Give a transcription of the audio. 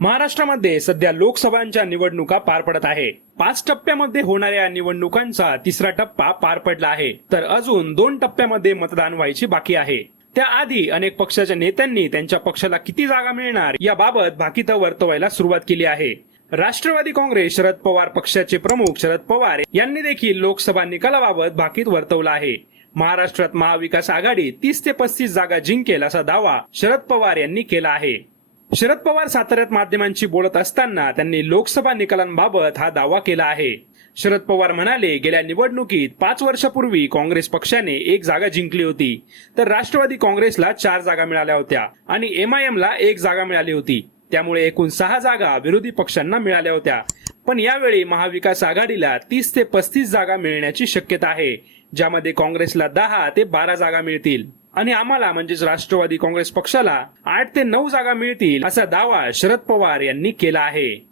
महाराष्ट्रामध्ये सध्या लोकसभांच्या निवडणुका पार पडत आहे. पाच टप्प्यामध्ये होणाऱ्या निवडणुकांचा तिसरा टप्पा पार पडला आहे. तर अजून दोन टप्प्यामध्ये मतदान व्हायची बाकी आहे. त्याआधी अनेक पक्षाच्या नेत्यांनी त्यांच्या पक्षाला किती जागा मिळणार याबाबत भाकितं वर्तवायला सुरुवात केली आहे. राष्ट्रवादी काँग्रेस शरद पवार पक्षाचे प्रमुख शरद पवार यांनी देखील लोकसभा निकालाबाबत भाकीत वर्तवला आहे. महाराष्ट्रात महाविकास आघाडी तीस ते पस्तीस जागा जिंकेल असा दावा शरद पवार यांनी केला आहे. शरद पवार साताऱ्यात माध्यमांशी बोलत असताना त्यांनी लोकसभा निकालांबाबत हा दावा केला आहे. शरद पवार म्हणाले गेल्या निवडणुकीत पाच वर्षापूर्वी काँग्रेस पक्षाने एक जागा जिंकली होती. तर राष्ट्रवादी काँग्रेसला चार जागा मिळाल्या होत्या आणि एमआयएम ला एक जागा मिळाली होती. त्यामुळे एकूण सहा जागा विरोधी पक्षांना मिळाल्या होत्या. पण यावेळी महाविकास आघाडीला तीस ते पस्तीस जागा मिळण्याची शक्यता आहे. ज्यामध्ये काँग्रेसला दहा ते बारा जागा मिळतील. आणि आम्हाला म्हणजेच राष्ट्रवादी काँग्रेस पक्षाला आठ ते नऊ जागा मिळतील असा दावा शरद पवार यांनी केला आहे.